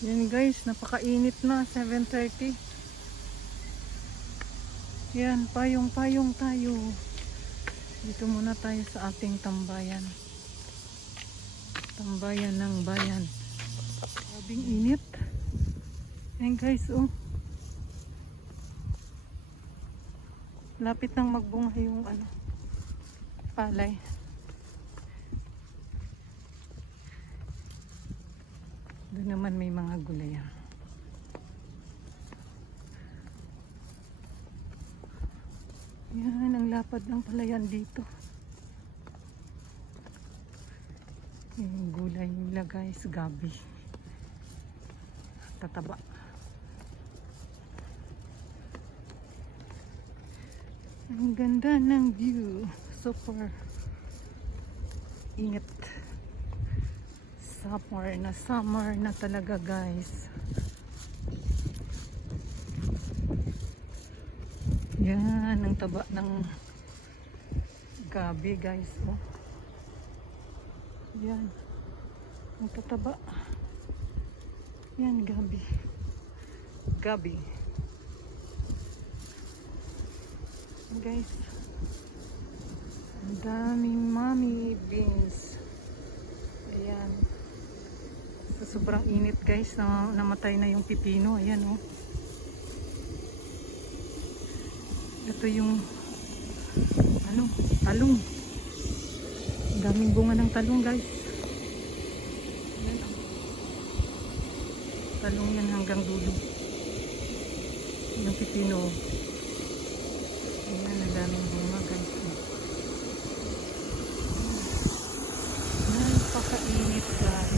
Yan guys, napakainit na, 7:30. Yan, payong-payong tayo. Dito muna tayo sa ating tambayan. Tambayan ng bayan. Grabing init. Yan guys, oh. Lapit nang magbunga yung palay. Doon naman may mga gulayan. Yan, ang lapad ng palayan dito. Yung gulay nila guys, gabi. Tataba. Ang ganda ng view. Super init. Summer na talaga guys. Yan, ang taba ng gabi guys. Oh. Yan. Ang tataba. Yan, gabi. Gabi. Guys. Ang daming mommy beans. Ayan. Sa sobrang init guys, namatay na yung pipino. Ayan oh. Ito yung talong. Ang daming bunga ng talong guys. Ayan, oh. Talong yan hanggang dulo. Yung pipino. Ayan, ang daming bunga guys. Napakainit guys.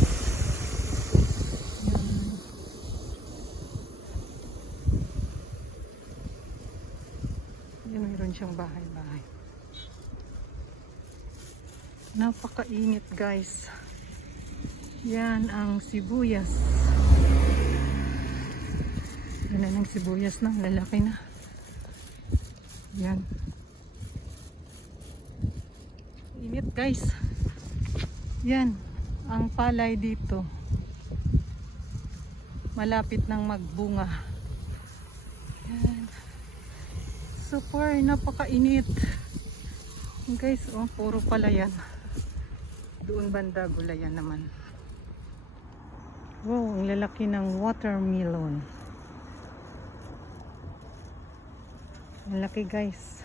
Yan, mayroon siyang bahay-bahay. Napakainit guys. Yan ang sibuyas. Yan na ng sibuyas na, lalaki na. Yan. Init guys. Yan, ang palay dito. Malapit nang magbunga. Yan. Super, napakainit. Guys, oh, puro palayan. Doon banda, gulayan naman. Wow, ang lalaki ng watermelon. Ang laki guys.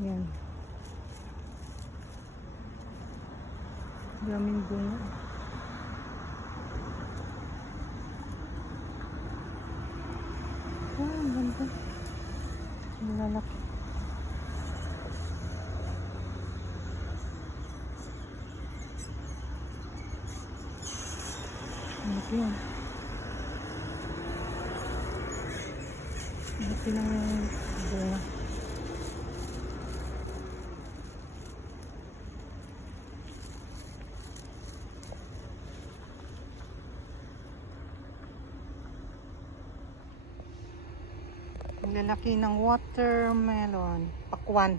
Yan. Daming bunga. Oh, ang ganda. Ang lalaki. Ang laki yan. Ang laki ng bunga. Ang lalaki ng watermelon. Pakwan.